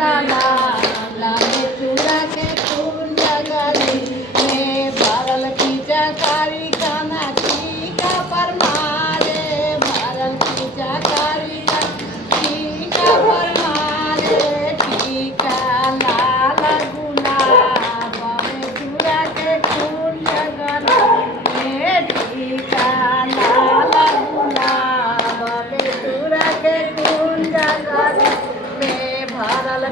डाला लाले चूड़ा के फूल जगली में भरल पिचकारी काना टीका पर मारे भरल पिचकारी का टीका पर मारे टीका लाल गुलाब में चूड़ा के फूल जगली में टीका लाल गुलाब में चूड़ा के फूल जगली में भरल